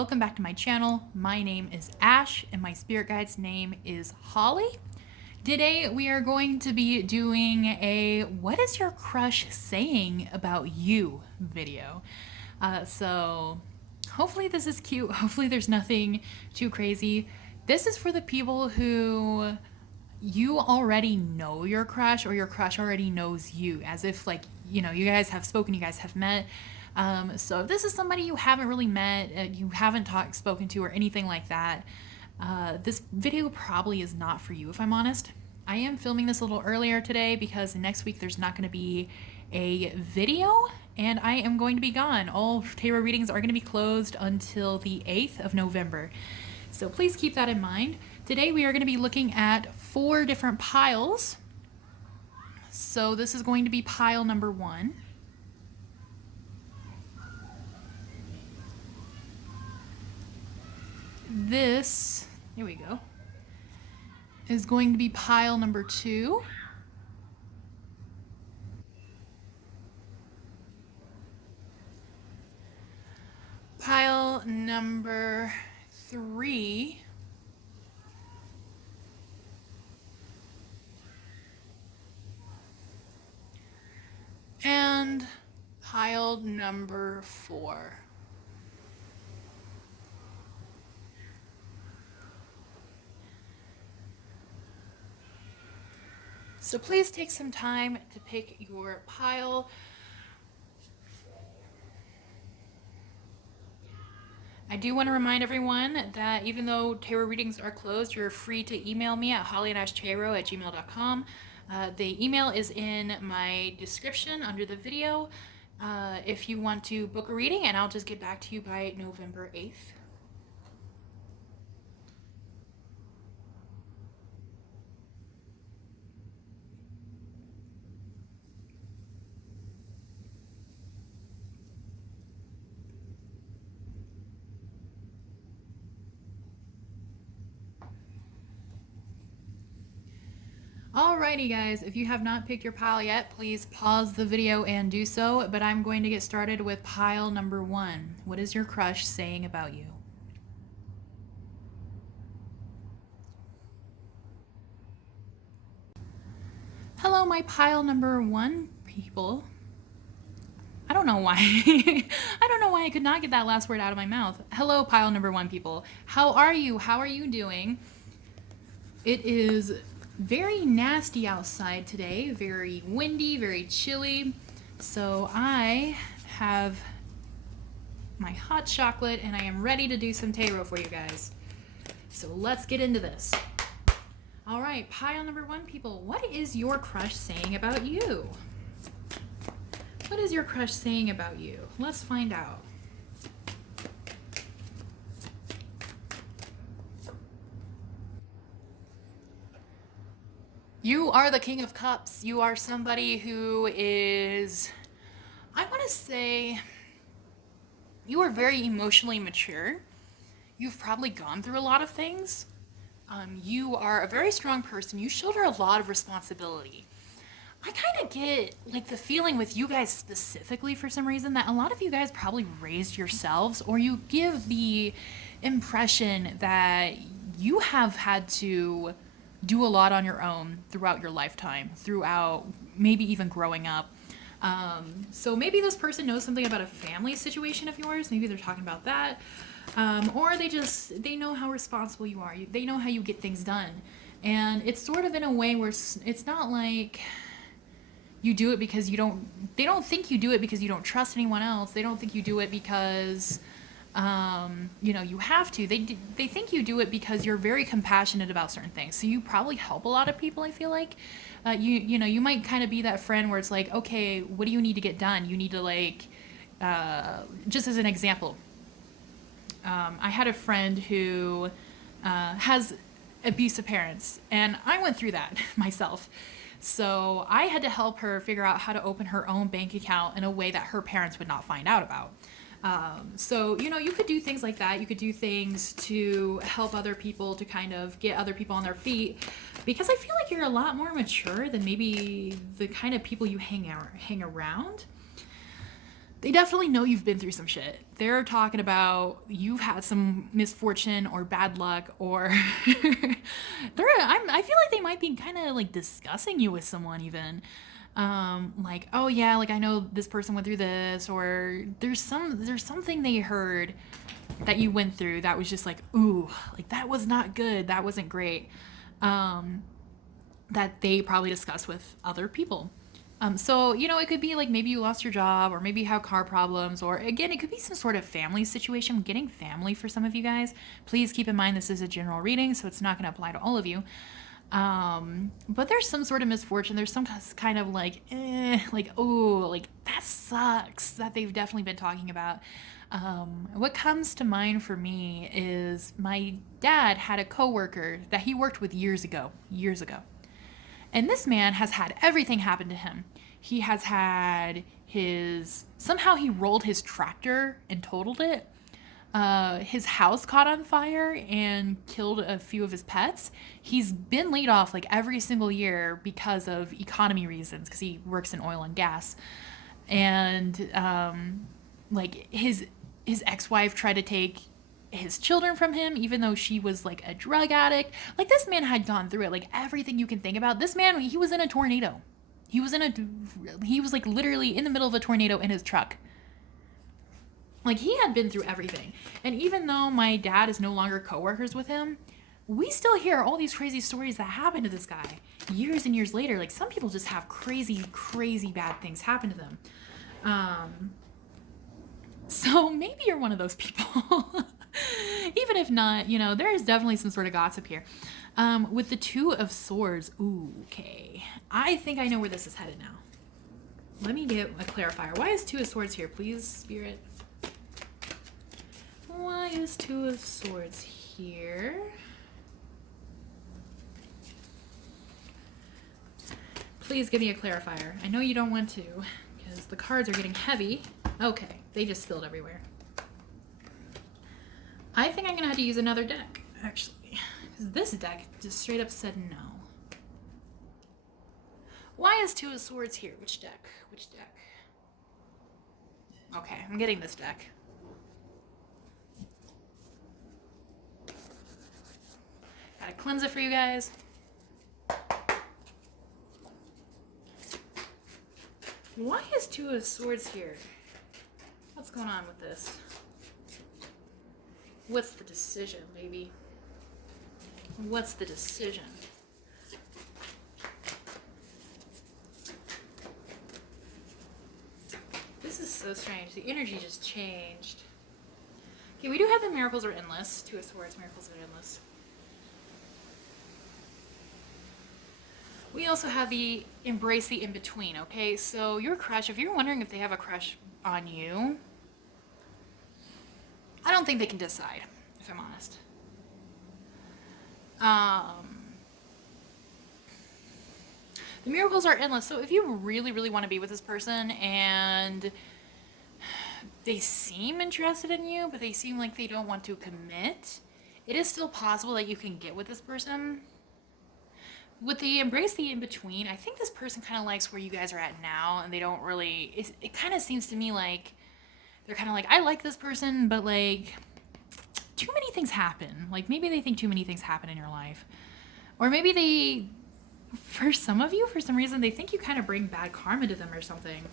welcome back to my channel. My name is Ash and my spirit guide's name is Holly. Today we are going to be doing a "What is your crush saying about you?" video. So hopefully this is cute. Hopefully there's nothing too crazy. This is for the people who you already know your crush, or your crush already knows you, as if you guys have spoken, you guys have met. So if this is somebody you haven't really met, you haven't spoken to, or anything like that, this video probably is not for you, if I'm honest. I am filming this a little earlier today because next week there's not going to be a video, and I am going to be gone. All tarot readings are going to be closed until the 8th of November. So please keep that in mind. Today we are going to be looking at 4 different piles. So this is going to be pile number 1. This, here we go, is going to be pile number 2. Pile number 3. And pile number 4. So please take some time to pick your pile. I do want to remind everyone that even though tarot readings are closed, you're free to email me at hollyandashtarot@gmail.com. The email is in my description under the video if you want to book a reading, and I'll just get back to you by November 8th. Alrighty guys, if you have not picked your pile yet, please pause the video and do so, but I'm going to get started with pile number 1. What is your crush saying about you? Hello, my pile number 1 people. I don't know why. I don't know why I could not get that last word out of my mouth. Hello, pile number 1 people. How are you? How are you doing? It is very nasty outside today, very windy, very chilly. So I have my hot chocolate and I am ready to do some tarot for you guys. So let's get into this. All right, pile number 1 people, what is your crush saying about you? What is your crush saying about you? Let's find out. You are the King of Cups. You are somebody who is, I want to say, you are very emotionally mature. You've probably gone through a lot of things. You are a very strong person. You shoulder a lot of responsibility. I kind of get like the feeling with you guys specifically, for some reason, that a lot of you guys probably raised yourselves, or you give the impression that you have had to do a lot on your own throughout your lifetime, throughout maybe even growing up. So maybe this person knows something about a family situation of yours. Maybe they're talking about that. Or they know how responsible you are. They know how you get things done. And it's sort of in a way where it's not like you do it because they don't think you do it because you don't trust anyone else. They don't think you do it because you have to. They think you do it because you're very compassionate about certain things. So you probably help a lot of people, I feel like. You might kind of be that friend where it's like, okay, what do you need to get done? You need to just as an example, I had a friend who has abusive parents, and I went through that myself. So I had to help her figure out how to open her own bank account in a way that her parents would not find out about. So, you could do things like that. You could do things to help other people, to kind of get other people on their feet, because I feel like you're a lot more mature than maybe the kind of people you hang around. They definitely know you've been through some shit. They're talking about you've had some misfortune or bad luck, or I feel like they might be kind of like discussing you with someone even. Like, oh yeah, like I know this person went through this, or there's something they heard that you went through that was just like, ooh, like that was not good, that wasn't great. That they probably discuss with other people. So, it could be like maybe you lost your job, or maybe you have car problems, or again, it could be some sort of family situation, getting family for some of you guys. Please keep in mind this is a general reading, so it's not going to apply to all of you. But there's some sort of misfortune. There's some kind of like, like, oh, like that sucks that they've definitely been talking about. What comes to mind for me is my dad had a coworker that he worked with years ago. And this man has had everything happen to him. He has had somehow he rolled his tractor and totaled it. His house caught on fire and killed a few of his pets. He's been laid off like every single year because of economy reasons, because he works in oil and gas. And like his ex-wife tried to take his children from him, even though she was like a drug addict. Like this man had gone through it, like everything you can think about. This man, he was in a tornado. He was like literally in the middle of a tornado in his truck. Like he had been through everything. And even though my dad is no longer coworkers with him, we still hear all these crazy stories that happened to this guy years and years later. Like some people just have crazy, crazy bad things happen to them. So maybe you're one of those people. Even if not, there is definitely some sort of gossip here. With the Two of Swords, ooh, okay. I think I know where this is headed now. Let me get a clarifier. Why is Two of Swords here, please, Spirit? Why is Two of Swords here? Please give me a clarifier. I know you don't want to, because the cards are getting heavy. Okay, they just spilled everywhere. I think I'm going to have to use another deck, actually. Because this deck just straight up said no. Why is Two of Swords here? Which deck? Okay, I'm getting this deck. Gotta cleanse it for you guys. Why is Two of Swords here? What's going on with this? What's the decision, baby? What's the decision? This is so strange. The energy just changed. Okay, we do have the Miracles Are Endless. Two of Swords, Miracles Are Endless. We also have the Embrace the In-Between, okay? So your crush, if you're wondering if they have a crush on you, I don't think they can decide, if I'm honest. The Miracles Are Endless. So if you really, really want to be with this person and they seem interested in you, but they seem like they don't want to commit, it is still possible that you can get with this person. With the Embrace the In-Between, I think this person kind of likes where you guys are at now, and they don't really, it kind of seems to me like they're kind of like, I like this person, but like too many things happen. Like maybe they think too many things happen in your life. Or maybe they, for some of you, for some reason, they think you kind of bring bad karma to them or something.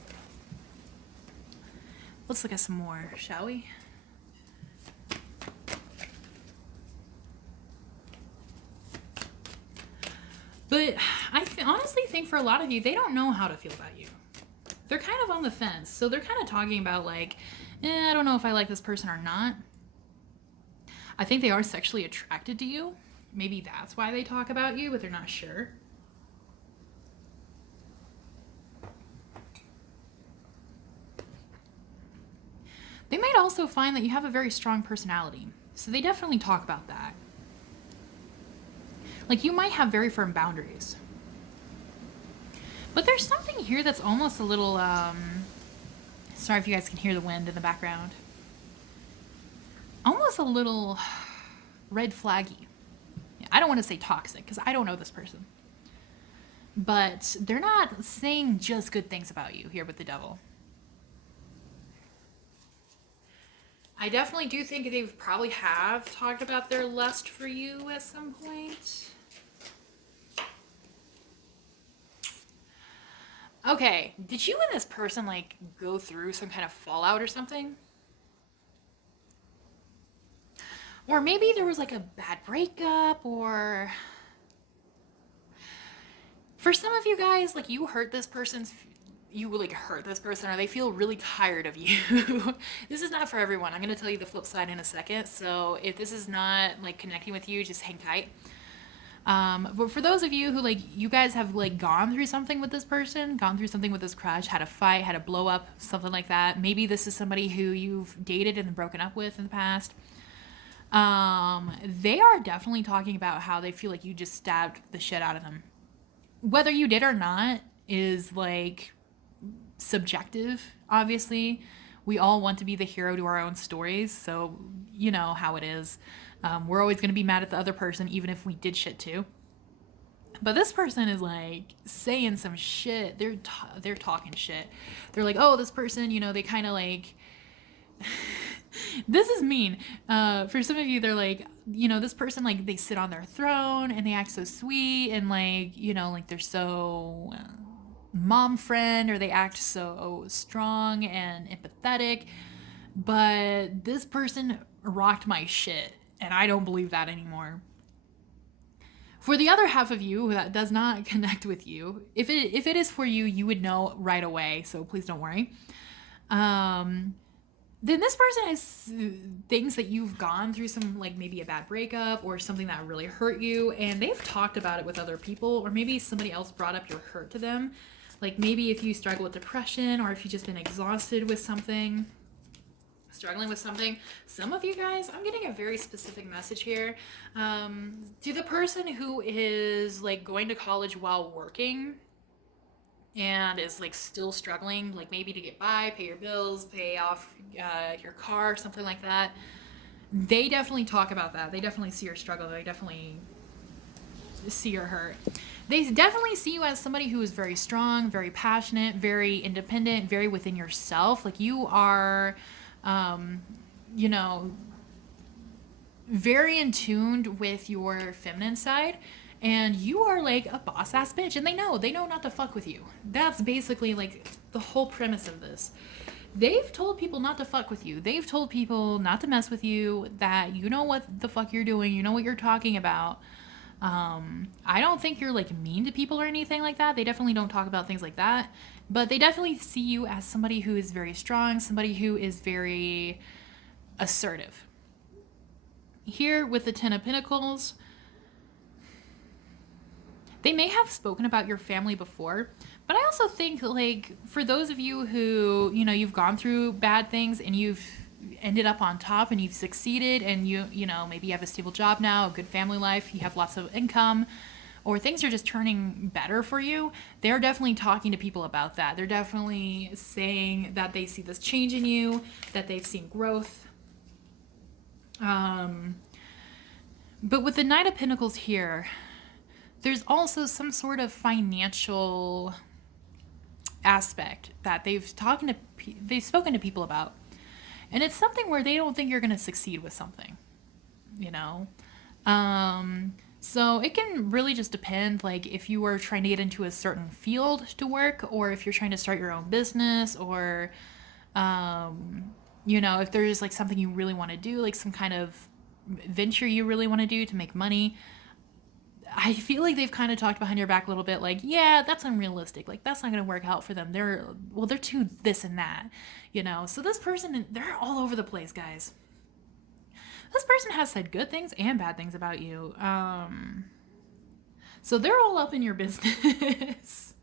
Let's look at some more, shall we? But I honestly think for a lot of you, they don't know how to feel about you. They're kind of on the fence. So they're kind of talking about like, I don't know if I like this person or not. I think they are sexually attracted to you. Maybe that's why they talk about you, but they're not sure. They might also find that you have a very strong personality. So they definitely talk about that. Like you might have very firm boundaries. But there's something here that's almost a little, sorry if you guys can hear the wind in the background. Almost a little red flaggy. I don't want to say toxic because I don't know this person. But they're not saying just good things about you here with the Devil. I definitely do think they probably have talked about their lust for you at some point. Okay, did you and this person like go through some kind of fallout or something? Or maybe there was like a bad breakup, or for some of you guys, like you like hurt this person, or they feel really tired of you. This is not for everyone. I'm going to tell you the flip side in a second. So if this is not like connecting with you, just hang tight. But for those of you who like you guys have like gone through something with this person, gone through something with this crush, had a fight, had a blow up, something like that. Maybe this is somebody who you've dated and broken up with in the past. They are definitely talking about how they feel like you just stabbed the shit out of them. Whether you did or not is like subjective, obviously. We all want to be the hero to our own stories, so you know how it is. We're always going to be mad at the other person, even if we did shit too. But this person is like saying some shit. They're talking shit. They're like, oh, this person, you know, they kind of like. This is mean. For some of you, they're like, you know, this person like they sit on their throne and they act so sweet and like, you know, like they're so mom friend, or they act so strong and empathetic. But this person rocked my shit, and I don't believe that anymore. For the other half of you that does not connect with you, if it is for you, you would know right away. So please don't worry. Then this person has things that you've gone through, some like maybe a bad breakup or something that really hurt you, and they've talked about it with other people, or maybe somebody else brought up your hurt to them. Like maybe if you struggle with depression, or if you've just been exhausted with something, struggling with something. Some of you guys, I'm getting a very specific message here. To the person who is like going to college while working and is like still struggling, like maybe to get by, pay your bills, pay off your car, something like that. They definitely talk about that. They definitely see your struggle. They definitely see your hurt. They definitely see you as somebody who is very strong, very passionate, very independent, very within yourself. Like you are, you know, very in tuned with your feminine side, and you are like a boss ass bitch, and they know not to fuck with you. That's basically like the whole premise of this. They've told people not to fuck with you. They've told people not to mess with you, that you know what the fuck you're doing, you know what you're talking about. I don't think you're like mean to people or anything like that. They definitely don't talk about things like that, but they definitely see you as somebody who is very strong, somebody who is very assertive. Here with the Ten of Pentacles, they may have spoken about your family before, but I also think like for those of you who, you know, you've gone through bad things and you've ended up on top and you've succeeded, and you know, maybe you have a stable job now, a good family life, you have lots of income, or things are just turning better for you, they're definitely talking to people about that. They're definitely saying that they see this change in you, that they've seen growth. But with the Knight of Pentacles here, there's also some sort of financial aspect that they've spoken to people about. And it's something where they don't think you're going to succeed with something, you know? So it can really just depend, like if you were trying to get into a certain field to work, or if you're trying to start your own business, or, you know, if there's like something you really want to do, like some kind of venture you really want to do to make money. I feel like they've kind of talked behind your back a little bit, like, yeah, that's unrealistic. Like, that's not going to work out for them. They're too this and that, you know? So this person, they're all over the place, guys. This person has said good things and bad things about you. So they're all up in your business.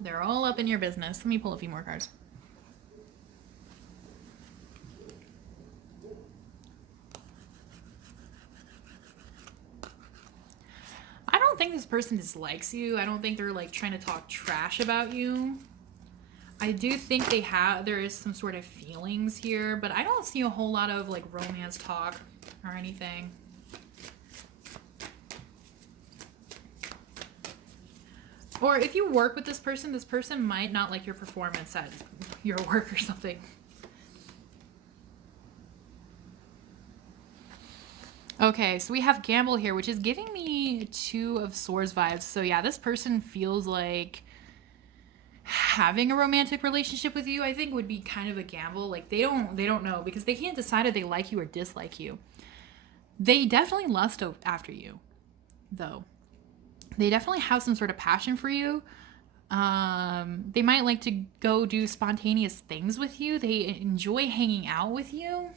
They're all up in your business. Let me pull a few more cards. I don't think this person dislikes you. I don't think they're like trying to talk trash about you. I do think there is some sort of feelings here, but I don't see a whole lot of like romance talk or anything. Or if you work with this person might not like your performance at your work or something. Okay, so we have gamble here, which is giving me Two of Swords vibes. So yeah, this person feels like having a romantic relationship with you, I think, would be kind of a gamble. Like they don't know because they can't decide if they like you or dislike you. They definitely lust after you, though. They definitely have some sort of passion for you. They might like to go do spontaneous things with you. They enjoy hanging out with you.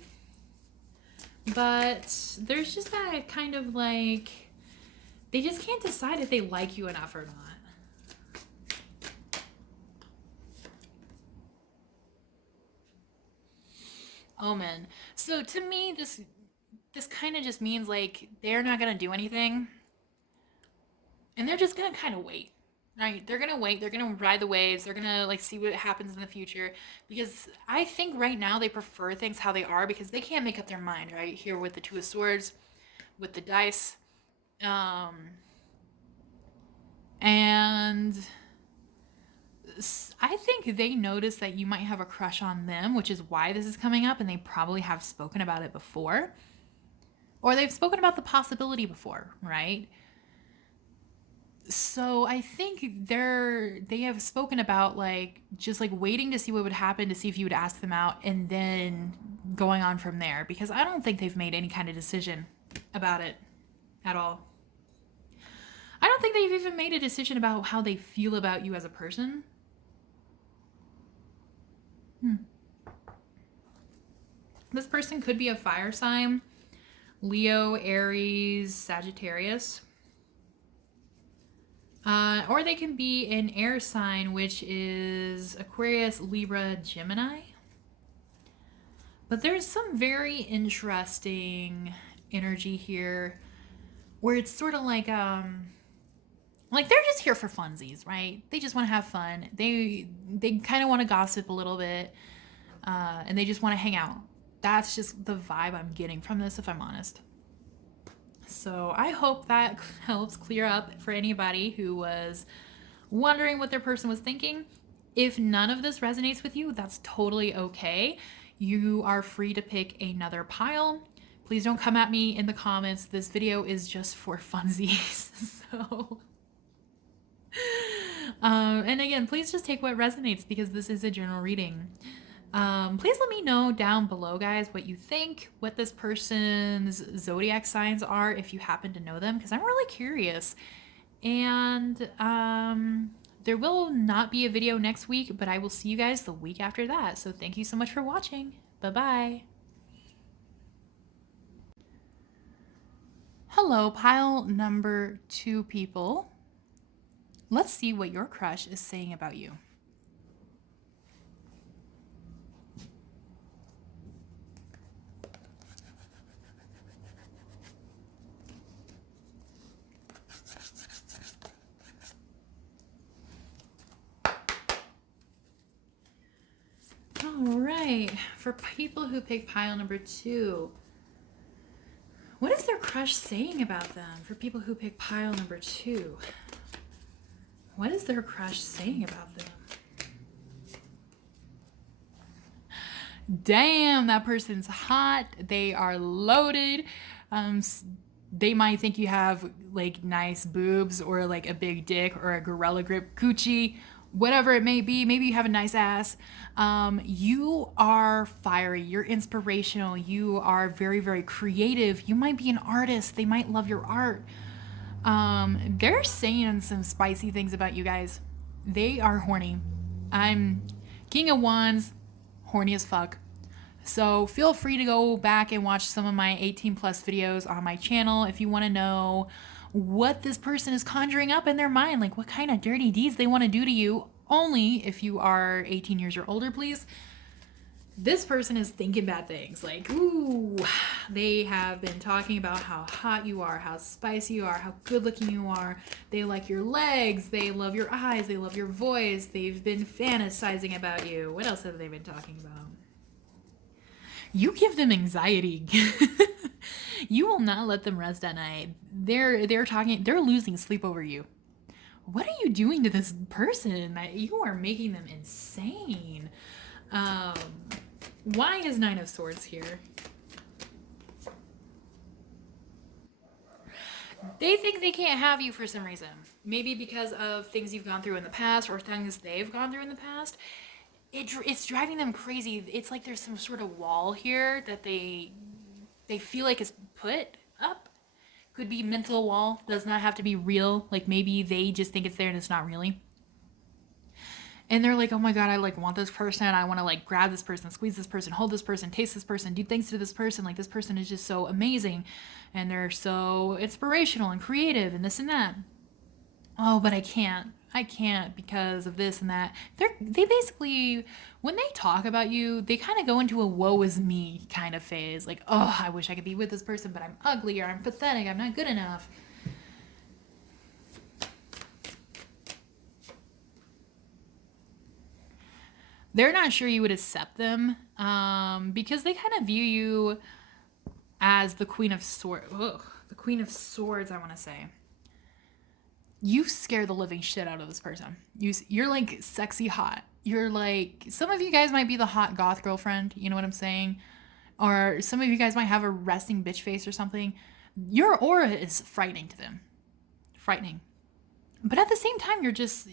But there's just that kind of like, they just can't decide if they like you enough or not. Omen. So to me, this kind of just means like they're not gonna do anything, and they're just gonna kind of wait. Right? They're gonna wait. They're gonna ride the waves. They're gonna like see what happens in the future. Because I think right now they prefer things how they are because they can't make up their mind. Right here with the Two of Swords, with the dice, um, and I think they notice that you might have a crush on them, which is why this is coming up, and they probably have spoken about it before. Or they've spoken about the possibility before, right? So I think they have spoken about like just like waiting to see what would happen to see if you would ask them out and then going on from there because I don't think they've made any kind of decision about it at all. I don't think they've even made a decision about how they feel about you as a person. This person could be a fire sign, Leo, Aries, Sagittarius. Or they can be an air sign, which is Aquarius, Libra, Gemini. But there's some very interesting energy here where it's sort of like they're just here for funsies, right? They just want to have fun. They kind of want to gossip a little bit, and they just want to hang out. That's just the vibe I'm getting from this, if I'm honest. So I hope that helps clear up for anybody who was wondering what their person was thinking. If none of this resonates with you, that's totally okay. You are free to pick another pile. Please don't come at me in the comments. This video is just for funsies. So, and again, please just take what resonates because this is a general reading. Please let me know down below, guys, what you think, what this person's zodiac signs are, if you happen to know them, because I'm really curious. And there will not be a video next week, but I will see you guys the week after that. So thank you so much for watching. Bye-bye. Hello, pile number 2 people. Let's see what your crush is saying about you. All right, for people who pick pile number 2, what is their crush saying about them? For people who pick pile number 2, what is their crush saying about them? Damn, that person's hot. They are loaded. They might think you have like nice boobs or like a big dick or a gorilla grip coochie, whatever it may be. Maybe you have a nice ass. You are fiery. You're inspirational. You are very, very creative. You might be an artist. They might love your art. They're saying some spicy things about you guys. They are horny. I'm King of Wands, horny as fuck. So feel free to go back and watch some of my 18 plus videos on my channel if you want to know what this person is conjuring up in their mind, like what kind of dirty deeds they want to do to you, only if you are 18 years or older, please. This person is thinking bad things, like, ooh, they have been talking about how hot you are, how spicy you are, how good looking you are. They like your legs, they love your eyes, they love your voice, they've been fantasizing about you. What else have they been talking about? You give them anxiety. You will not let them rest at night. They're losing sleep over you. what are you doing to this person? You are making them insane. Why is Nine of Swords here? They think they can't have you for some reason. Maybe because of things you've gone through in the past or things they've gone through in the past. It's driving them crazy. It's like there's some sort of wall here that they feel like is put up. Could be mental wall. Does not have to be real. Like maybe they just think it's there and it's not really. And they're like, oh my god, I like want this person. I want to like grab this person, squeeze this person, hold this person, taste this person, do things to this person. Like this person is just so amazing, and they're so inspirational and creative and this and that. Oh, but I can't. I can't because of this and that. They basically, when they talk about you, they kind of go into a woe is me kind of phase. Like, oh, I wish I could be with this person, but I'm ugly or I'm pathetic. I'm not good enough. They're not sure you would accept them because they kind of view you as the Queen of Swords. The Queen of Swords, I want to say. You scare the living shit out of this person. You're like sexy hot. You're like, some of you guys might be the hot goth girlfriend. You know what I'm saying? Or some of you guys might have a resting bitch face or something. Your aura is frightening to them. Frightening. But at the same time, you're just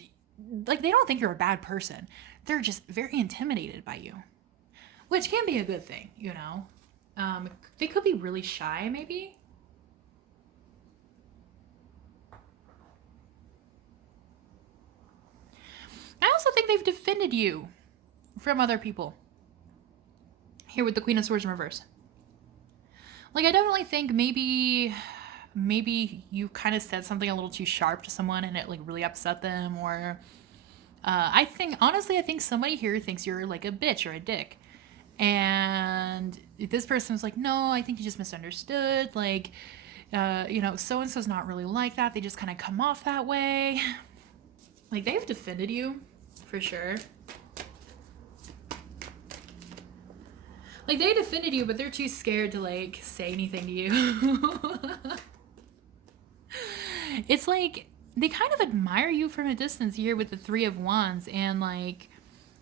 like, they don't think you're a bad person. They're just very intimidated by you, which can be a good thing, you know. They could be really shy, maybe. I also think they've defended you from other people. Here with the Queen of Swords in reverse. Like, I definitely think maybe you kind of said something a little too sharp to someone and it like really upset them, or I think somebody here thinks you're like a bitch or a dick. And this person was like, no, I think you just misunderstood. Like, so and so's not really like that. They just kind of come off that way. Like, they've defended you, for sure. Like, they defended you, but they're too scared to, like, say anything to you. It's like, they kind of admire you from a distance here with the Three of Wands, and, like,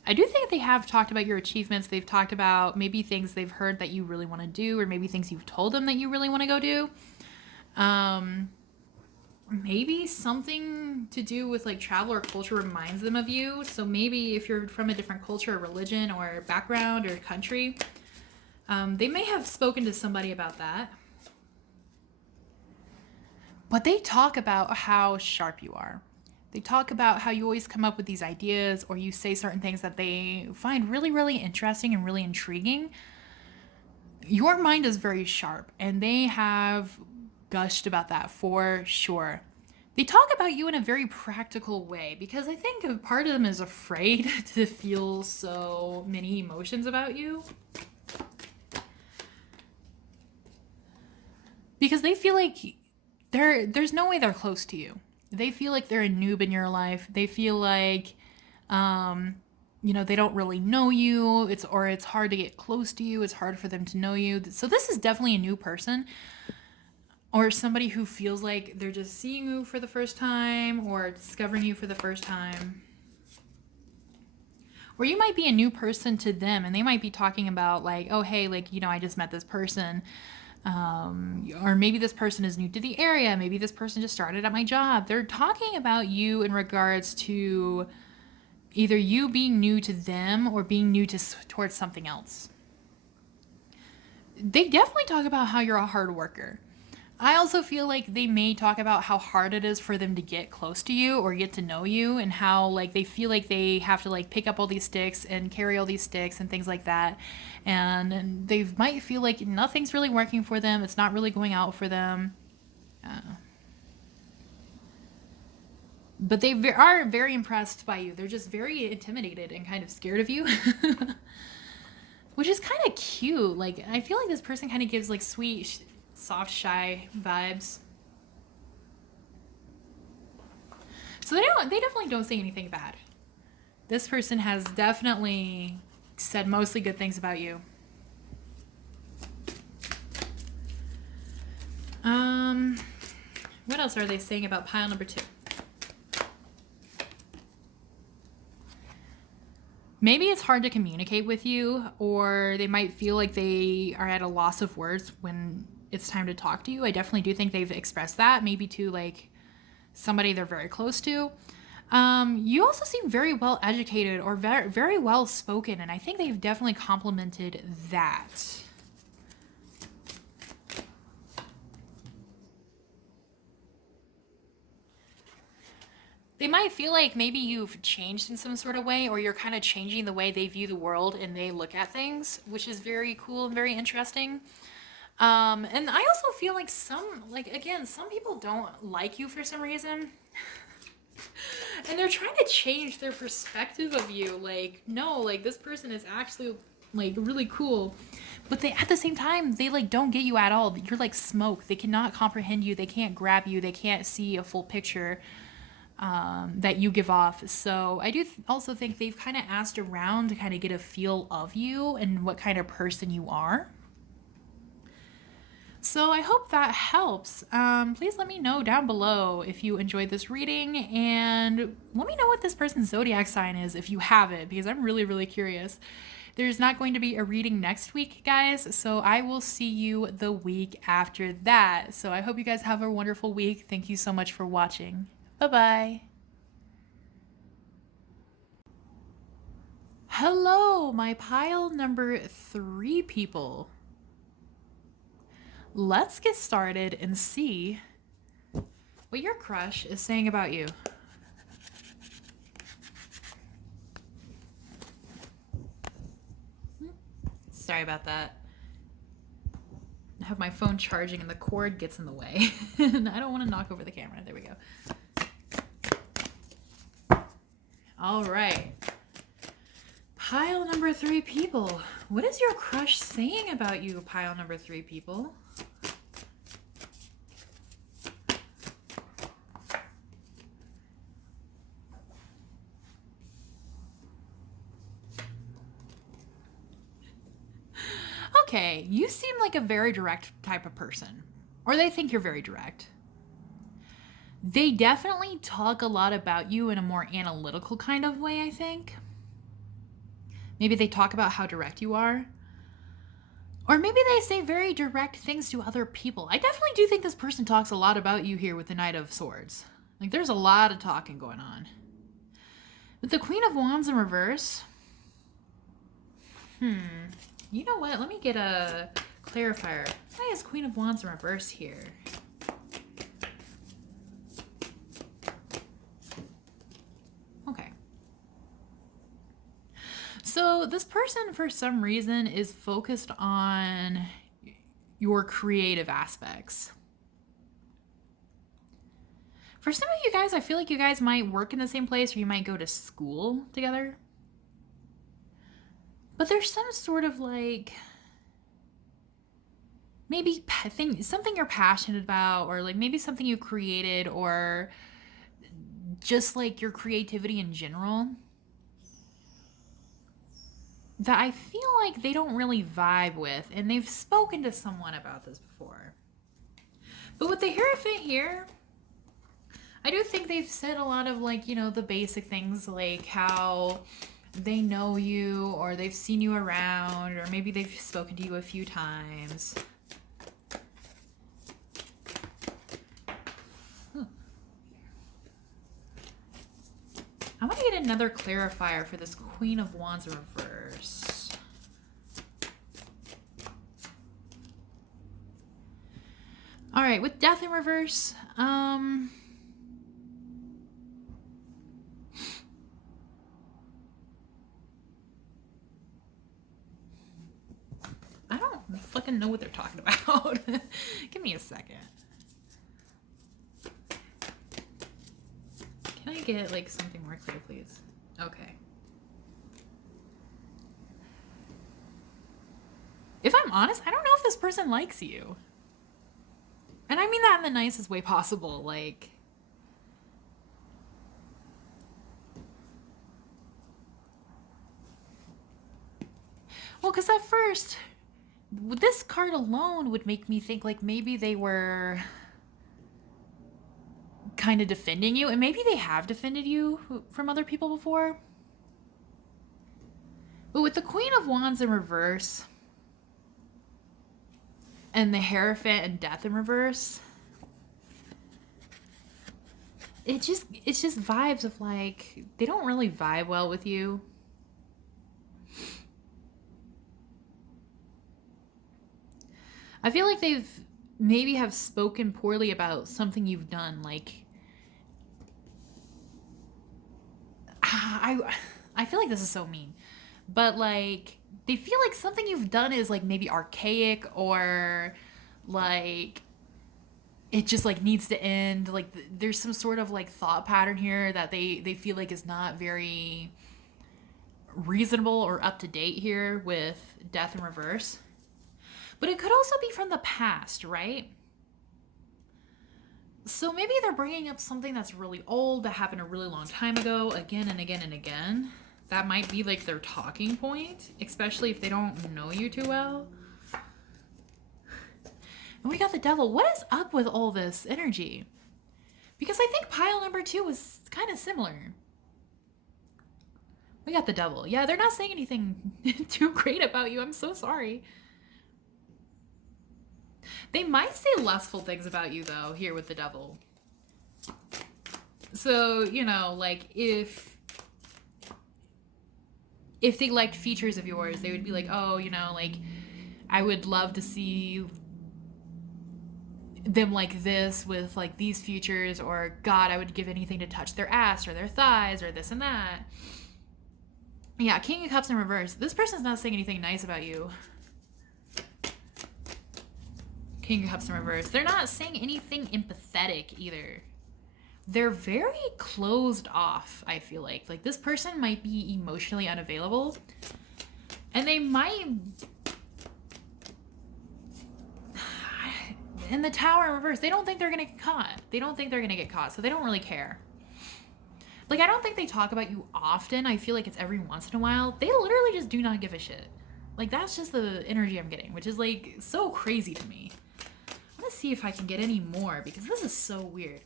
I do think they have talked about your achievements. They've talked about maybe things they've heard that you really want to do, or maybe things you've told them that you really want to go do. Maybe something to do with like travel or culture reminds them of you. So maybe if you're from a different culture or religion or background or country, they may have spoken to somebody about that. But they talk about how sharp you are. They talk about how you always come up with these ideas, or you say certain things that they find really, really interesting and really intriguing. Your mind is very sharp, and they have gushed about that for sure. They talk about you in a very practical way because I think a part of them is afraid to feel so many emotions about you. Because they feel like there's no way they're close to you. They feel like they're a noob in your life. They feel like they don't really know you. It's hard to get close to you. It's hard for them to know you. So this is definitely a new person. Or somebody who feels like they're just seeing you for the first time or discovering you for the first time. Or you might be a new person to them and they might be talking about like, oh, hey, like, I just met this person. Or maybe this person is new to the area. Maybe this person just started at my job. They're talking about you in regards to either you being new to them or being new towards something else. They definitely talk about how you're a hard worker. I also feel like they may talk about how hard it is for them to get close to you or get to know you, and how like they feel like they have to like pick up all these sticks and carry all these sticks and things like that. And they might feel like nothing's really working for them. It's not really going out for them. But they are very impressed by you. They're just very intimidated and kind of scared of you. Which is kind of cute. Like, I feel like this person kind of gives like sweet, soft, shy vibes. So they definitely don't say anything bad. This person has definitely said mostly good things about you. What else are they saying about pile number 2? maybe it's hard to communicate with you, or they might feel like they are at a loss of words when it's time to talk to you. I definitely do think they've expressed that, maybe to like somebody they're very close to. You also seem very well educated or very, very well spoken, and I think they've definitely complimented that. They might feel like maybe you've changed in some sort of way, or you're kind of changing the way they view the world and they look at things, which is very cool and very interesting. And I also feel like some people don't like you for some reason. And they're trying to change their perspective of you. Like, no, like this person is actually like really cool. But they at the same time, they like don't get you at all. You're like smoke. They cannot comprehend you. They can't grab you. They can't see a full picture that you give off. So I do also think they've kind of asked around to kind of get a feel of you and what kind of person you are. So I hope that helps. Please let me know down below if you enjoyed this reading, and let me know what this person's zodiac sign is if you have it, because I'm really, really curious. There's not going to be a reading next week, guys, so I will see you the week after that. So I hope you guys have a wonderful week. Thank you so much for watching. Bye-bye. Hello, my pile number 3 people. Let's get started and see what your crush is saying about you. Sorry about that. I have my phone charging and the cord gets in the way. And I don't want to knock over the camera. There we go. All right. Pile number 3 people. What is your crush saying about you, pile number 3 people? Okay, you seem like a very direct type of person. Or they think you're very direct. They definitely talk a lot about you in a more analytical kind of way, I think. Maybe they talk about how direct you are. Or maybe they say very direct things to other people. I definitely do think this person talks a lot about you here with the Knight of Swords. Like, there's a lot of talking going on. With the Queen of Wands in reverse... You know what? Let me get a clarifier. Why is Queen of Wands in reverse here? Okay. So this person, for some reason, is focused on your creative aspects. For some of you guys, I feel like you guys might work in the same place, or you might go to school together. But there's some sort of like, maybe something you're passionate about, or like maybe something you created, or just like your creativity in general, that I feel like they don't really vibe with, and they've spoken to someone about this before. But with the Hierophant here, I do think they've said a lot of like, you know, the basic things, like how they know you, or they've seen you around, or maybe they've spoken to you a few times. I want to get another clarifier for this Queen of Wands in reverse. All right, with Death in reverse, I don't fucking know what they're talking about. Give me a second. Can I get like something more clear, please? Okay. If I'm honest, I don't know if this person likes you. And I mean that in the nicest way possible. Like, well, because at first, this card alone would make me think like maybe they were kind of defending you, and maybe they have defended you from other people before. But with the Queen of Wands in reverse and the Hierophant and Death in reverse, it's just vibes of like they don't really vibe well with you. I feel like they've maybe have spoken poorly about something you've done. Like I feel like this is so mean, but like they feel like something you've done is like maybe archaic or like it just like needs to end. Like there's some sort of like thought pattern here that they feel like is not very reasonable or up to date here with Death in reverse. But it could also be from the past, right? So maybe they're bringing up something that's really old that happened a really long time ago again and again and again. That might be like their talking point, especially if they don't know you too well. And we got the Devil. What is up with all this energy? Because I think pile number 2 was kind of similar. We got the Devil. Yeah, they're not saying anything too great about you. I'm so sorry. They might say lustful things about you, though, here with the Devil. So, you know, like, if they liked features of yours, they would be like, oh, you know, like, I would love to see them like this with, like, these features, or, God, I would give anything to touch their ass or their thighs or this and that. Yeah, King of Cups in reverse. This person's not saying anything nice about you. King of Cups in reverse. They're not saying anything empathetic either. They're very closed off, I feel like. Like, this person might be emotionally unavailable. And they might... In the Tower in reverse, they don't think they're going to get caught. They don't think they're going to get caught, so they don't really care. Like, I don't think they talk about you often. I feel like it's every once in a while. They literally just do not give a shit. Like, that's just the energy I'm getting, which is, like, so crazy to me. Let's see if I can get any more, because this is so weird.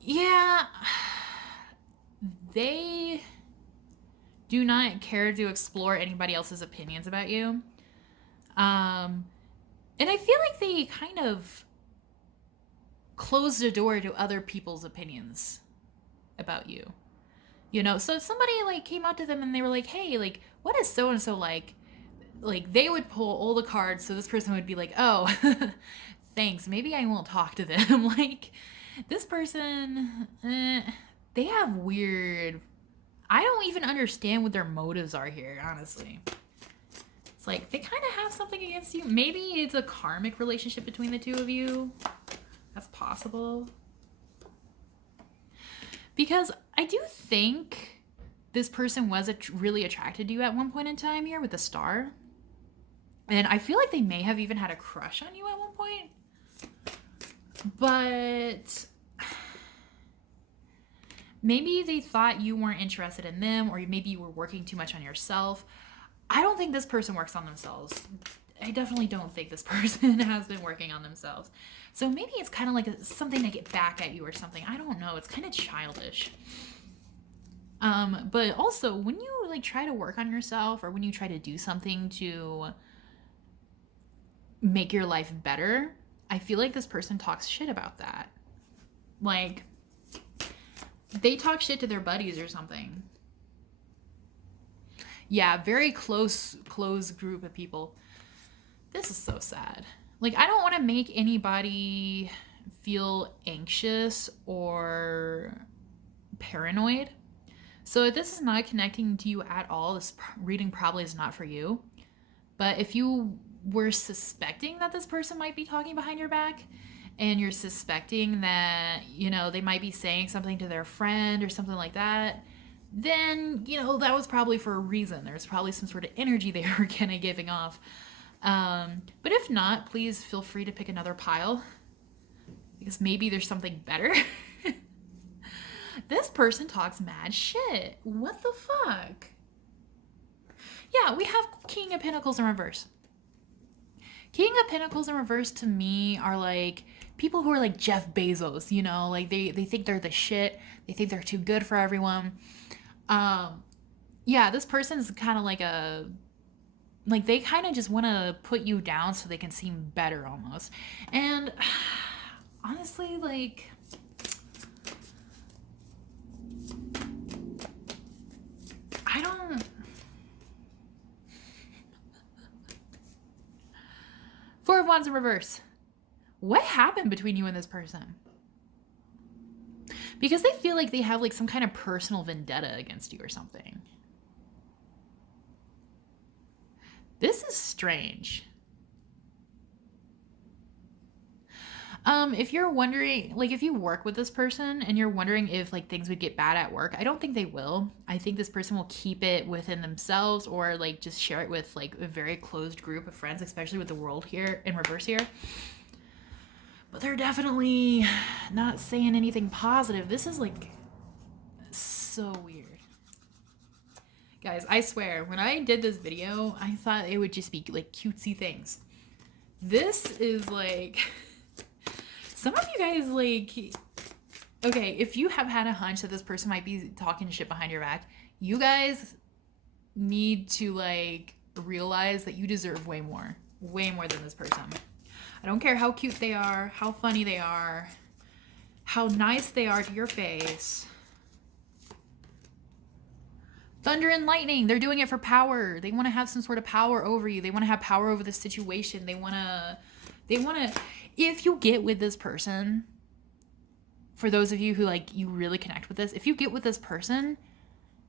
Yeah, they do not care to explore anybody else's opinions about you. And I feel like they kind of close the door to other people's opinions about you. You know, so if somebody like came up to them and they were like, hey, like, what is so and so like? Like, they would pull all the cards, so this person would be like, oh, thanks, maybe I won't talk to them. Like, this person, they have weird... I don't even understand what their motives are here, honestly. It's like, they kind of have something against you. Maybe it's a karmic relationship between the two of you. That's possible. Because I do think this person was really attracted to you at one point in time here with the star. And I feel like they may have even had a crush on you at one point. But maybe they thought you weren't interested in them, or maybe you were working too much on yourself. I don't think this person works on themselves. I definitely don't think this person has been working on themselves. So maybe it's kind of like something to get back at you or something. I don't know. It's kind of childish. But also, when you like try to work on yourself, or when you try to do something to make your life better, I feel like this person talks shit about that. Like, they talk shit to their buddies or something. Yeah, very close group of people. This is so sad. Like, I don't want to make anybody feel anxious or paranoid. So if this is not connecting to you at all, this reading probably is not for you. But if you were suspecting that this person might be talking behind your back, and you're suspecting that, you know, they might be saying something to their friend or something like that, then, you know, that was probably for a reason. There's probably some sort of energy they were kind of giving off. But if not, please feel free to pick another pile, because maybe there's something better. This person talks mad shit. What the fuck? Yeah, we have King of Pentacles in reverse. King of Pentacles in reverse to me are like people who are like Jeff Bezos, you know, like they think they're the shit. They think they're too good for everyone. Yeah, this person's kind of like they kind of just want to put you down so they can seem better almost. And honestly, like I don't. Four of Wands in reverse. What happened between you and this person? Because they feel like they have like some kind of personal vendetta against you or something. This is strange. If you're wondering, like if you work with this person and you're wondering if like things would get bad at work, I don't think they will. I think this person will keep it within themselves or like just share it with like a very closed group of friends, especially with the world here in reverse here. But they're definitely not saying anything positive. This is like so weird. Guys, I swear, when I did this video, I thought it would just be like cutesy things. This is like some of you guys like, okay, if you have had a hunch that this person might be talking shit behind your back, you guys need to like realize that you deserve way more than this person. I don't care how cute they are, how funny they are, how nice they are to your face. Thunder and lightning, they're doing it for power. They want to have some sort of power over you. They want to have power over the situation. They want to, if you get with this person, for those of you who like, you really connect with this, if you get with this person,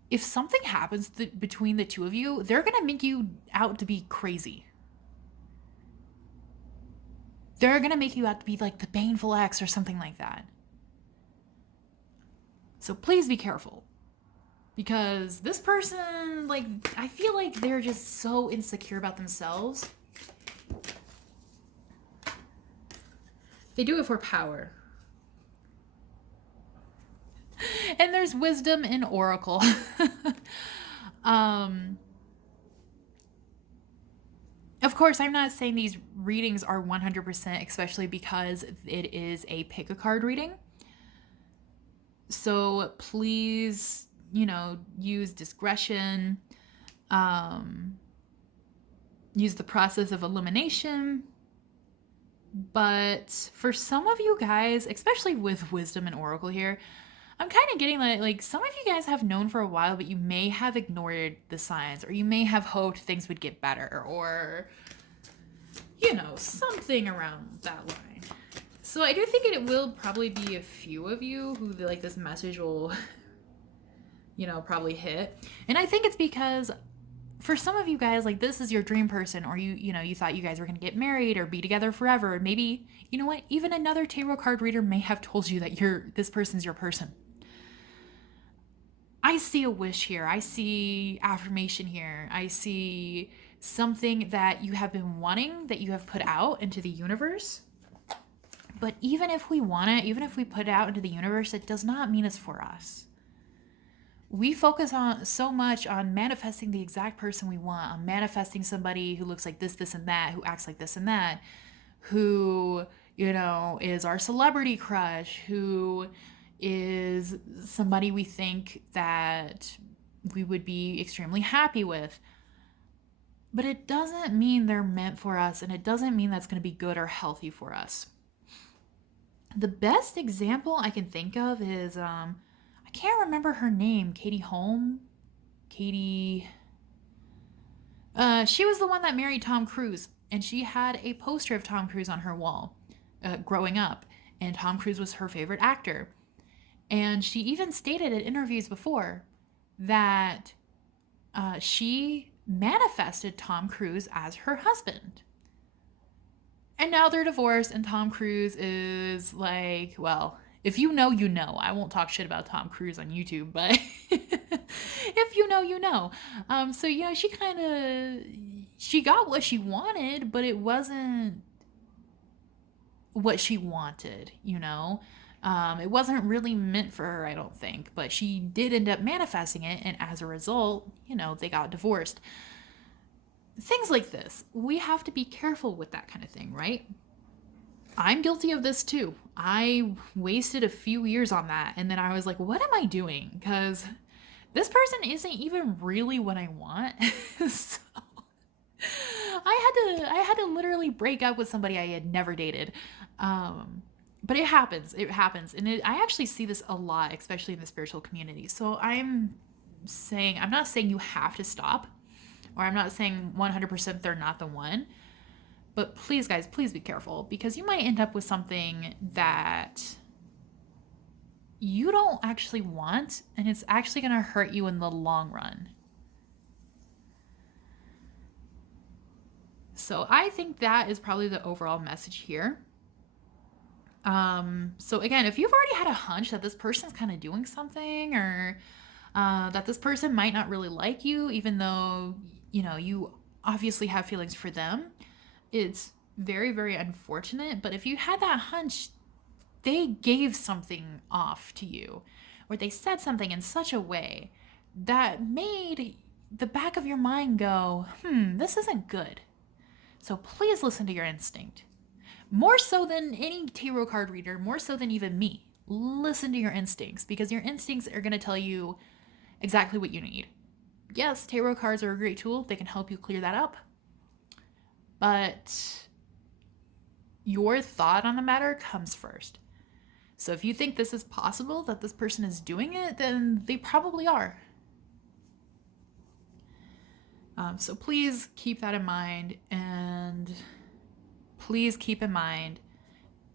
if something happens between the two of you, they're going to make you out to be crazy. They're going to make you out to be like the baneful ex or something like that. So please be careful. Because this person, like, I feel like they're just so insecure about themselves. They do it for power. And there's wisdom in Oracle. Of course, I'm not saying these readings are 100%, especially because it is a pick a card reading. So please, you know, use discretion, use the process of elimination. But for some of you guys, especially with wisdom and oracle here, I'm kind of getting like some of you guys have known for a while, but you may have ignored the signs, or you may have hoped things would get better, or, you know, something around that line. So I do think it will probably be a few of you who like this message will, you know, probably hit. And I think it's because for some of you guys, like this is your dream person, or you know, you thought you guys were going to get married or be together forever. Maybe, you know what, even another tarot card reader may have told you that this person's your person. I see a wish here. I see affirmation here. I see something that you have been wanting, that you have put out into the universe. But even if we want it, even if we put it out into the universe, it does not mean it's for us. We focus on so much on manifesting the exact person we want, on manifesting somebody who looks like this, this, and that, who acts like this and that, who, you know, is our celebrity crush, who is somebody we think that we would be extremely happy with. But it doesn't mean they're meant for us, and it doesn't mean that's going to be good or healthy for us. The best example I can think of is, I can't remember her name, Katie Holm? Katie... she was the one that married Tom Cruise, and she had a poster of Tom Cruise on her wall growing up, and Tom Cruise was her favorite actor. And she even stated in interviews before that she manifested Tom Cruise as her husband. And now they're divorced, and Tom Cruise is like, well, if you know, you know. I won't talk shit about Tom Cruise on YouTube, but if you know, you know. So, you know, she got what she wanted, but it wasn't what she wanted, you know? It wasn't really meant for her, I don't think, but she did end up manifesting it, and as a result, you know, they got divorced. Things like this, we have to be careful with that kind of thing, right? I'm guilty of this too. I wasted a few years on that. And then I was like, what am I doing? Because this person isn't even really what I want. So I had to literally break up with somebody I had never dated. But it happens. It happens. And I actually see this a lot, especially in the spiritual community. So I'm not saying you have to stop, or I'm not saying 100% they're not the one. But please, guys, please be careful, because you might end up with something that you don't actually want, and it's actually going to hurt you in the long run. So I think that is probably the overall message here. So again, if you've already had a hunch that this person's kind of doing something, or that this person might not really like you, even though, you obviously have feelings for them, it's very, very unfortunate. But if you had that hunch, they gave something off to you, or they said something in such a way that made the back of your mind go, this isn't good. So please listen to your instinct. More so than any tarot card reader, more so than even me. Listen to your instincts, because your instincts are going to tell you exactly what you need. Yes, tarot cards are a great tool. They can help you clear that up. But your thought on the matter comes first. So if you think this is possible, that this person is doing it, then they probably are. So please keep that in mind, and please keep in mind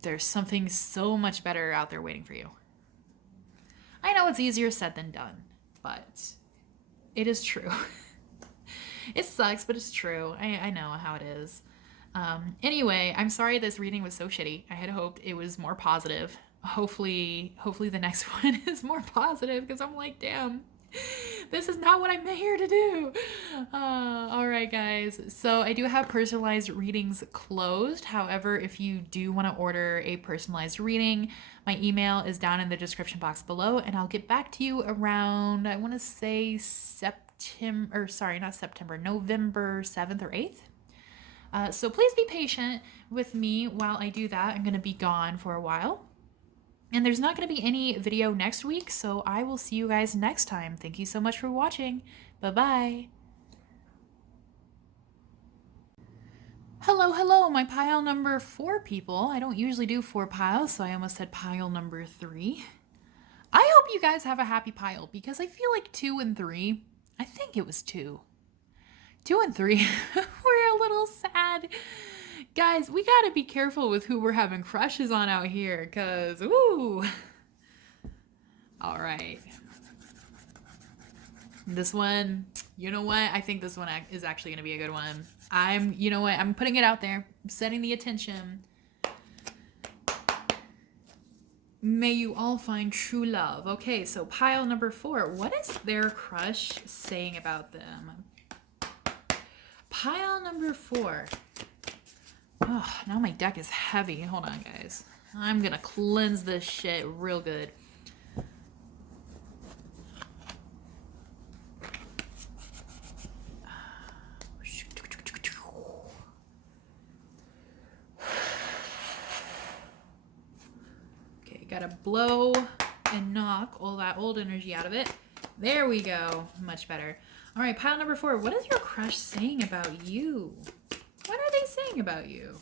there's something so much better out there waiting for you. I know it's easier said than done, but it is true. It sucks, but it's true. I know how it is. Anyway, I'm sorry this reading was so shitty. I had hoped it was more positive. Hopefully the next one is more positive, because I'm like, damn, this is not what I'm here to do. All right, guys. So I do have personalized readings closed. However, if you do want to order a personalized reading, my email is down in the description box below, and I'll get back to you around, I want to say November 7th or 8th. So please be patient with me while I do that. I'm going to be gone for a while. And there's not going to be any video next week, so I will see you guys next time. Thank you so much for watching. Bye-bye. Hello, my pile number 4 people. I don't usually do 4 piles, so I almost said pile number 3. I hope you guys have a happy pile, because I feel like 2 and 3, I think it was 2. 2 and 3 we're a little sad. Guys, we gotta be careful with who we're having crushes on out here, because, ooh. All right. This one, you know what? I think this one is actually gonna be a good one. You know what? I'm putting it out there. I'm setting the attention. May you all find true love. Okay, so pile number 4. What is their crush saying about them? Pile number 4. Oh, now my deck is heavy. Hold on, guys. I'm gonna cleanse this shit real good. Okay, gotta blow and knock all that old energy out of it. There we go. Much better. All right, pile number 4. What is your crush saying about you? What are they saying about you?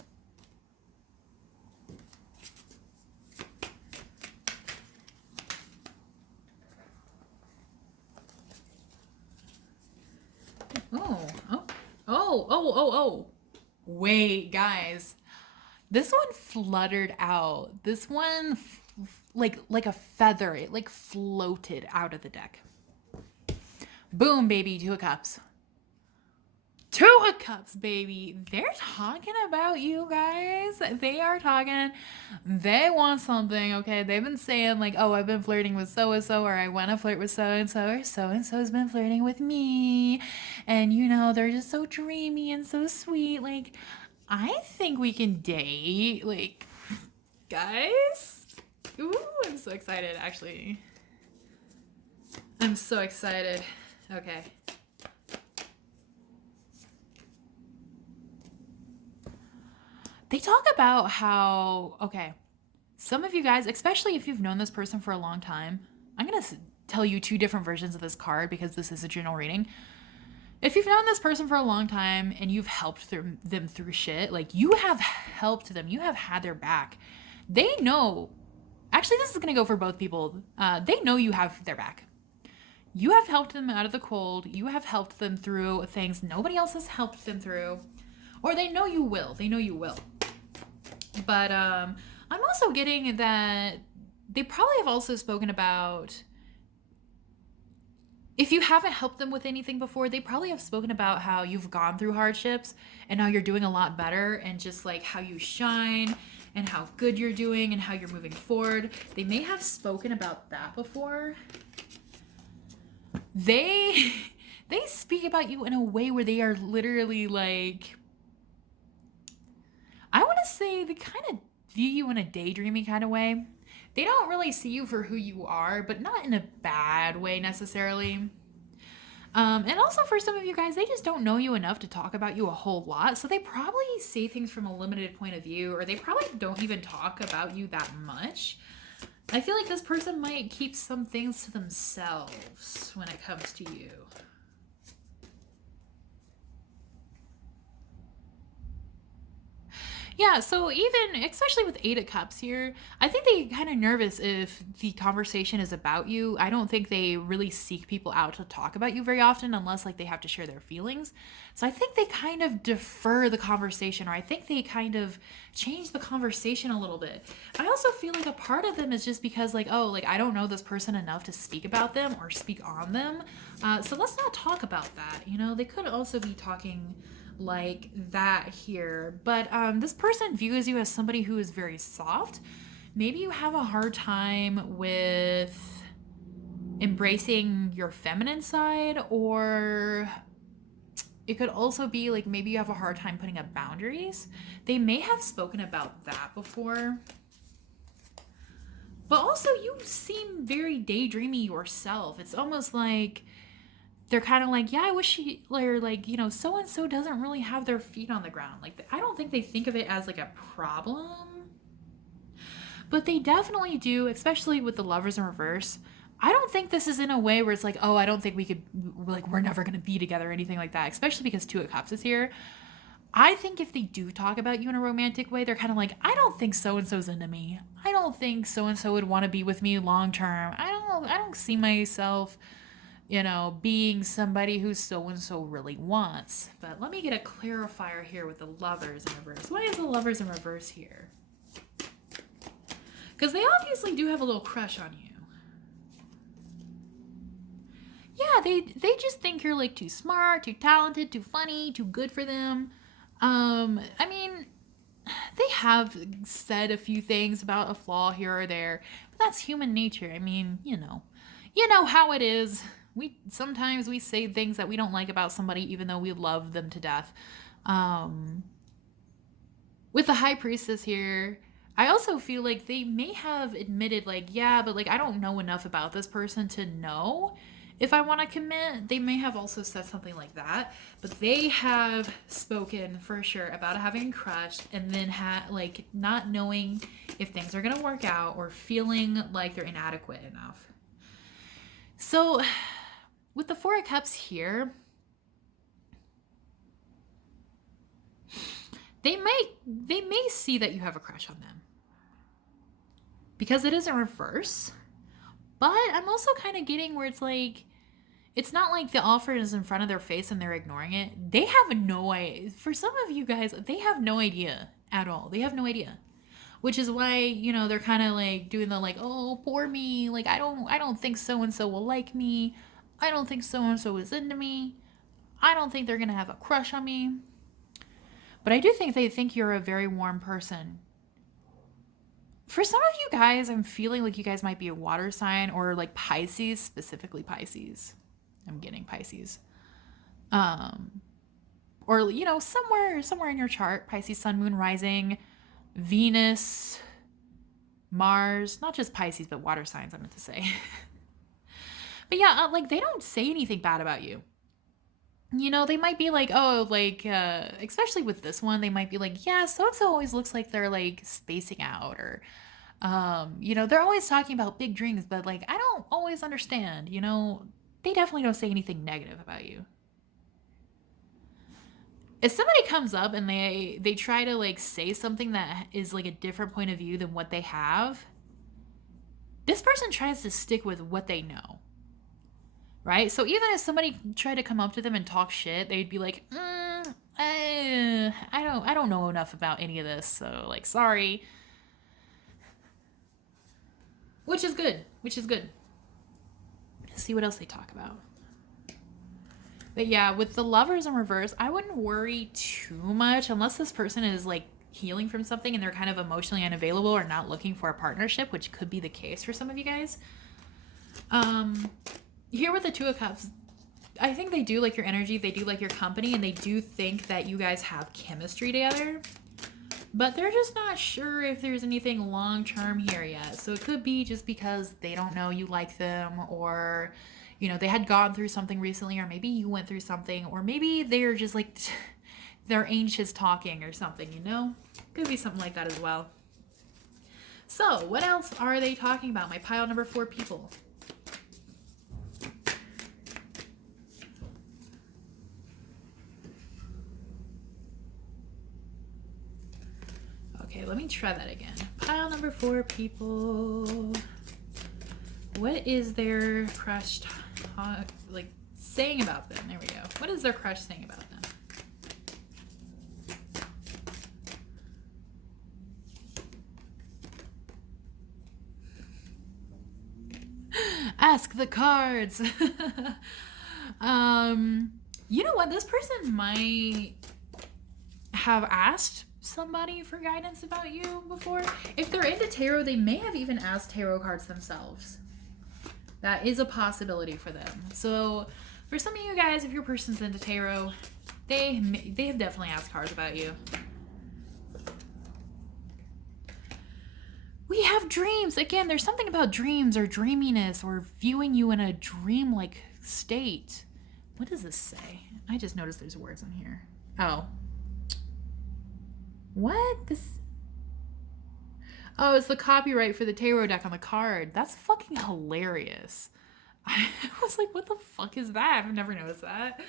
Oh. Wait, guys. This one fluttered out. This one, like a feather, it like floated out of the deck. Boom, baby, 2 of Cups. 2 of Cups, baby. They're talking about you, guys. They are talking. They want something, okay? They've been saying, like, oh, I've been flirting with so-and-so, or I want to flirt with so-and-so, or so-and-so's been flirting with me. And, they're just so dreamy and so sweet. Like, I think we can date. Like, guys. Ooh, I'm so excited, actually. I'm so excited. Okay. They talk about how, okay, some of you guys, especially if you've known this person for a long time, I'm going to tell you two different versions of this card because this is a general reading. If you've known this person for a long time and you've helped them through shit, like you have helped them, you have had their back. They know, actually, this is going to go for both people. They know you have their back. You have helped them out of the cold. You have helped them through things nobody else has helped them through. Or they know you will. They know you will. But I'm also getting that they probably have also spoken about, if you haven't helped them with anything before, they probably have spoken about how you've gone through hardships and now you're doing a lot better, and just like how you shine and how good you're doing and how you're moving forward. They may have spoken about that before. They speak about you in a way where they are literally like, I want to say they kind of view you in a daydreamy kind of way. They don't really see you for who you are, but not in a bad way necessarily. And also for some of you guys, they just don't know you enough to talk about you a whole lot. So they probably say things from a limited point of view, or they probably don't even talk about you that much. I feel like this person might keep some things to themselves when it comes to you. Yeah, so even, especially with Eight of Cups here, I think they kind of nervous if the conversation is about you. I don't think they really seek people out to talk about you very often unless like they have to share their feelings. So I think they kind of defer the conversation, or I think they kind of change the conversation a little bit. I also feel like a part of them is just because like, oh, like I don't know this person enough to speak about them or speak on them. So let's not talk about that. You know, they could also be talking like that here, but this person views you as somebody who is very soft. Maybe you have a hard time with embracing your feminine side, or it could also be like maybe you have a hard time putting up boundaries. They may have spoken about that before. But also you seem very daydreamy yourself. It's almost like they're kind of like, yeah, I wish she, or like, you know, so and so doesn't really have their feet on the ground. Like, I don't think they think of it as like a problem, but they definitely do, especially with the Lovers in reverse. I don't think this is in a way where it's like, oh, I don't think we could, like, we're never going to be together or anything like that, especially because Two of Cups is here. I think if they do talk about you in a romantic way, they're kind of like, I don't think so and so's into me. I don't think so and so would want to be with me long term. I don't see myself, you know, being somebody who so-and-so really wants. But let me get a clarifier here with the Lovers in reverse. Why is the Lovers in reverse here? Because they obviously do have a little crush on you. Yeah, they just think you're like too smart, too talented, too funny, too good for them. I mean, they have said a few things about a flaw here or there, but that's human nature. I mean, you know how it is. Sometimes we say things that we don't like about somebody even though we love them to death. With the High Priestess here, I also feel like they may have admitted like, yeah, but like I don't know enough about this person to know if I want to commit. They may have also said something like that, but they have spoken for sure about having crushed and then like not knowing if things are going to work out or feeling like they're inadequate enough. So with the Four of Cups here, they may see that you have a crush on them because it is in reverse. But I'm also kind of getting where it's like, it's not like the offer is in front of their face and they're ignoring it. They have no idea. For some of you guys, they have no idea at all. They have no idea. Which is why, you know, they're kind of like doing the like, oh, poor me. Like, I don't think so-and-so will like me. I don't think so-and-so is into me. I don't think they're going to have a crush on me. But I do think they think you're a very warm person. For some of you guys, I'm feeling like you guys might be a water sign, or like Pisces, specifically Pisces. I'm getting Pisces. Or, you know, somewhere in your chart, Pisces, Sun, Moon, Rising, Venus, Mars, not just Pisces, but water signs, I meant to say. But yeah, like they don't say anything bad about you. you know, they might be like, oh, like, especially with this one, they might be like, yeah, so and so always looks like they're like spacing out, or, you know, they're always talking about big dreams, but like, I don't always understand, you know, they definitely don't say anything negative about you. If somebody comes up and they try to like say something that is like a different point of view than what they have, this person tries to stick with what they know, right? So even if somebody tried to come up to them and talk shit, they'd be like, I don't know enough about any of this, so like, sorry. Which is good. Which is good. Let's see what else they talk about. But yeah, with the lovers in reverse, I wouldn't worry too much unless this person is like healing from something and they're kind of emotionally unavailable or not looking for a partnership, which could be the case for some of you guys. Here with the Two of Cups, I think they do like your energy, they do like your company, and they do think that you guys have chemistry together. But they're just not sure if there's anything long term here yet. So it could be just because they don't know you like them, or, you know, they had gone through something recently, or maybe you went through something, or maybe they're just like, they're anxious talking or something, you know? Could be something like that as well. So, what else are they talking about? My pile number 4 people. Okay, let me try that again. Pile number 4 people. What is their crush like saying about them? There we go. What is their crush saying about them? Ask the cards. You know what? This person might have asked somebody for guidance about you before. If they're into tarot, they may have even asked tarot cards themselves. That is a possibility for them. So for some of you guys, if your person's into tarot, they have definitely asked cards about you. We have dreams. Again, there's something about dreams or dreaminess or viewing you in a dream-like state. What does this say? I just noticed there's words on here. Oh. What? This... Oh, it's the copyright for the tarot deck on the card. That's fucking hilarious. I was like, what the fuck is that? I've never noticed that.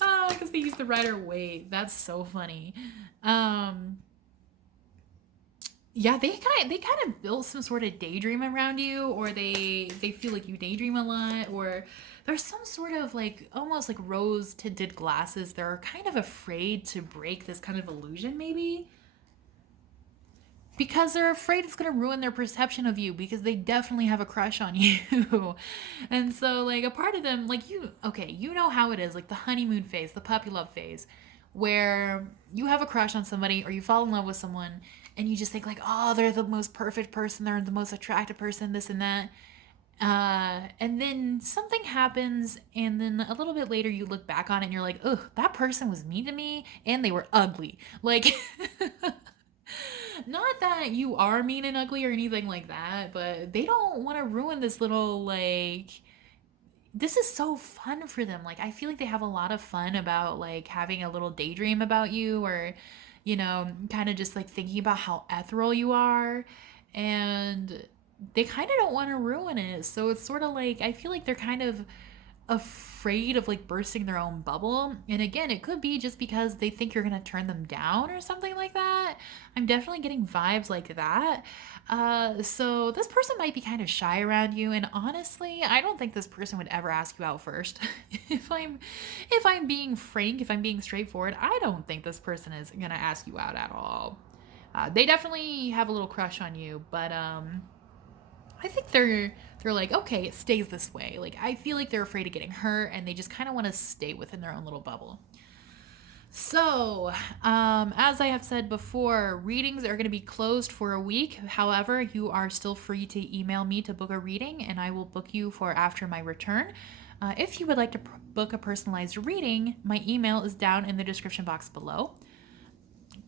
Oh, because they used the Rider Waite. That's so funny. Yeah, they kind of build some sort of daydream around you, or they feel like you daydream a lot, or there's some sort of like almost like rose tinted glasses. They're kind of afraid to break this kind of illusion, maybe. Because they're afraid it's going to ruin their perception of you, because they definitely have a crush on you. And so like a part of them, like, you, okay, you know how it is, like the honeymoon phase, the puppy love phase, where you have a crush on somebody or you fall in love with someone and you just think like, oh, they're the most perfect person, they're the most attractive person, this and that. And then something happens, and then a little bit later you look back on it and you're like, oh, that person was mean to me and they were ugly. Like, not that you are mean and ugly or anything like that, but they don't want to ruin this little, like, this is so fun for them. Like, I feel like they have a lot of fun about like having a little daydream about you, or, you know, kind of just like thinking about how ethereal you are. And they kind of don't want to ruin it. So it's sort of like, I feel like they're kind of afraid of like bursting their own bubble. And again, it could be just because they think you're going to turn them down or something like that. I'm definitely getting vibes like that. So this person might be kind of shy around you, and honestly, I don't think this person would ever ask you out first. If I'm being frank, if I'm being straightforward, I don't think this person is going to ask you out at all. They definitely have a little crush on you, but I think they're like, okay, it stays this way. Like, I feel like they're afraid of getting hurt, and they just kind of want to stay within their own little bubble. So, as I have said before, readings are going to be closed for a week. However, you are still free to email me to book a reading, and I will book you for after my return. If you would like to book a personalized reading, my email is down in the description box below.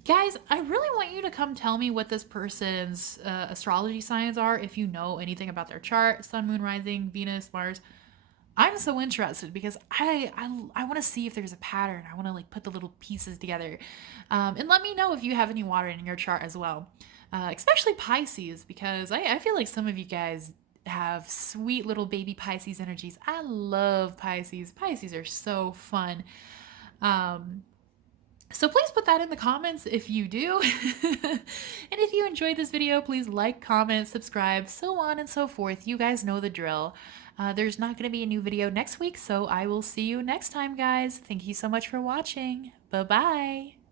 Guys, I really want you to come tell me what this person's astrology signs are, if you know anything about their chart, sun, moon, rising, Venus, Mars. I'm so interested because I want to see if there's a pattern. I want to like put the little pieces together, and let me know if you have any water in your chart as well, especially Pisces because I feel like some of you guys have sweet little baby Pisces energies. I love Pisces. Pisces are so fun. Um, so please put that in the comments if you do. And if you enjoyed this video, please like, comment, subscribe, so on and so forth. You guys know the drill. There's not going to be a new video next week, so I will see you next time, guys. Thank you so much for watching. Bye-bye.